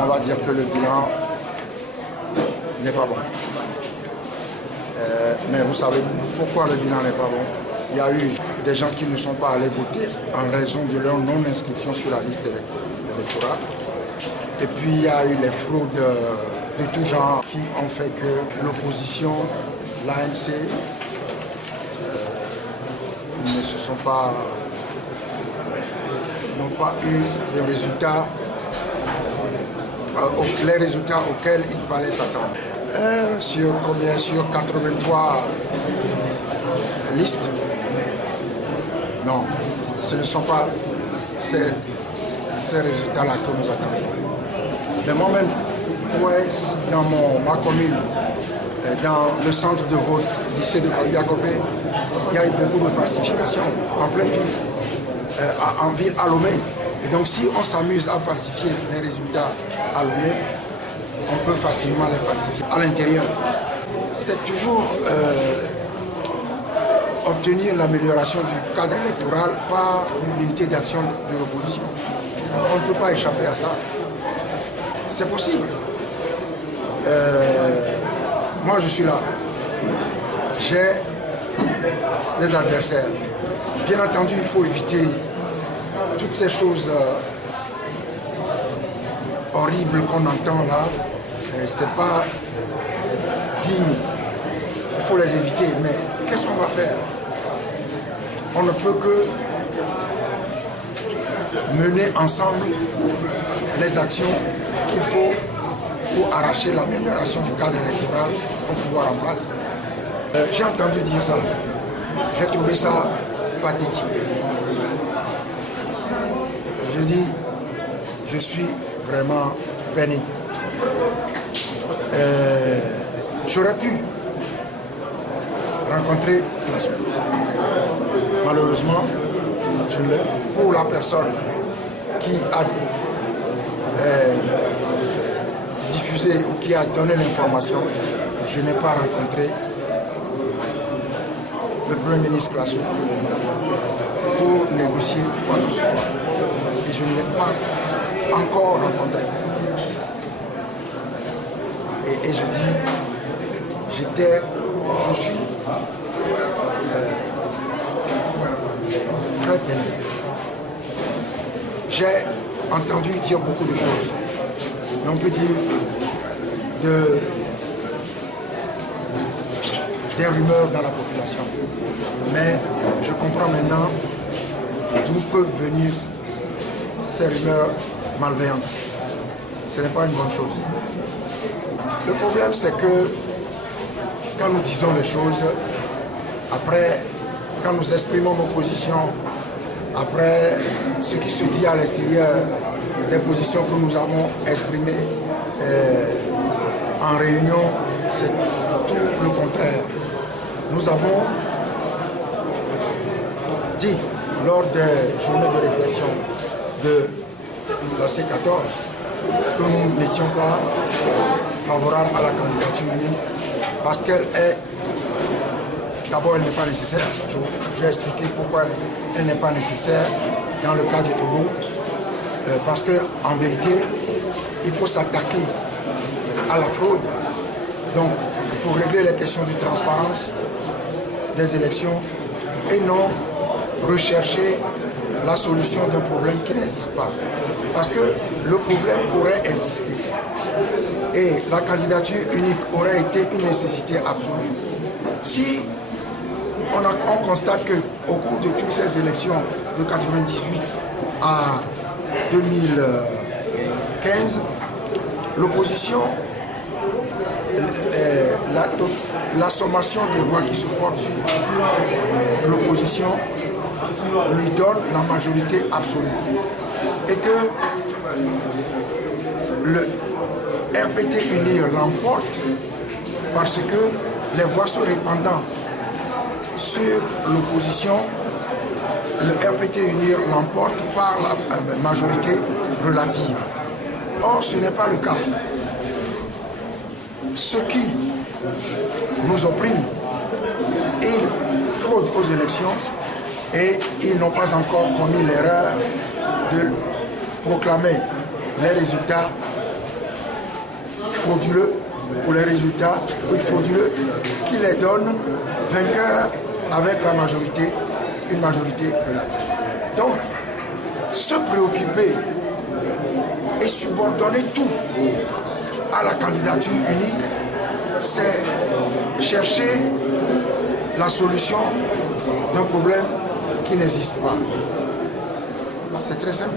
on va dire que le bilan n'est pas bon. Mais vous savez pourquoi le bilan n'est pas bon? Il y a eu des gens qui ne sont pas allés voter en raison de leur non-inscription sur la liste électorale. Et puis il y a eu les fraudes de tout genre qui ont fait que l'opposition, l'ANC, n'ont pas eu les résultats auxquels il fallait s'attendre. Sur 83 listes? Non, ce ne sont pas ces résultats-là que nous attendons. Mais moi-même, dans ma commune, dans le centre de vote lycée de Kalbiakopé, il y a eu beaucoup de falsifications en pleine ville, en ville à Lomé. Et donc si on s'amuse à falsifier les résultats à Lomé, on peut facilement les falsifier à l'intérieur. C'est toujours obtenir l'amélioration du cadre électoral par l'unité d'action de l'opposition. On ne peut pas échapper à ça. C'est possible. Moi, je suis là. J'ai des adversaires. Bien entendu, il faut éviter toutes ces choses horribles qu'on entend là. C'est pas digne. Il faut les éviter. Mais qu'est-ce qu'on va faire? On ne peut que mener ensemble les actions qu'il faut pour arracher l'amélioration du cadre électoral au pouvoir en place. J'ai entendu dire ça. J'ai trouvé ça pathétique. Je dis, je suis vraiment peiné. J'aurais pu rencontrer la suite. Malheureusement, pour la personne qui a diffusé ou qui a donné l'information, je n'ai pas rencontré le Premier ministre Lasso pour négocier quoi que ce soit. Et je ne l'ai pas encore rencontré. Et je dis, je suis très peiné. J'ai entendu dire beaucoup de choses. On peut dire des rumeurs dans la population. Mais je comprends maintenant d'où peuvent venir ces rumeurs malveillantes. Ce n'est pas une bonne chose. Le problème, c'est que quand nous disons les choses, après, quand nous exprimons nos positions, après ce qui se dit à l'extérieur, les positions que nous avons exprimées en réunion, c'est tout le contraire. Nous avons dit lors des journées de réflexion de la C14 que nous n'étions pas favorables à la candidature unique parce qu'elle est, d'abord elle n'est pas nécessaire. Je vais expliquer pourquoi elle n'est pas nécessaire dans le cas du Togo. Parce qu'en vérité, il faut s'attaquer à la fraude. Donc, il faut régler les questions de transparence des élections et non rechercher la solution d'un problème qui n'existe pas. Parce que le problème pourrait exister. Et la candidature unique aurait été une nécessité absolue. Si on constate qu'au cours de toutes ces élections de 1998 à 2015, l'opposition, la sommation des voix qui se portent sur l'opposition lui donne la majorité absolue. Et que le RPT UNIR l'emporte parce que les voix se répandant sur l'opposition, le RPT UNIR l'emporte par la majorité relative. Or, ce n'est pas le cas. Ceux qui nous oppriment, ils fraudent aux élections et ils n'ont pas encore commis l'erreur de proclamer les résultats frauduleux pour les résultats, oui, frauduleux, qui les donne vainqueurs avec la majorité, une majorité relative. Donc, se préoccuper et subordonner tout à la candidature unique, c'est chercher la solution d'un problème qui n'existe pas. C'est très simple.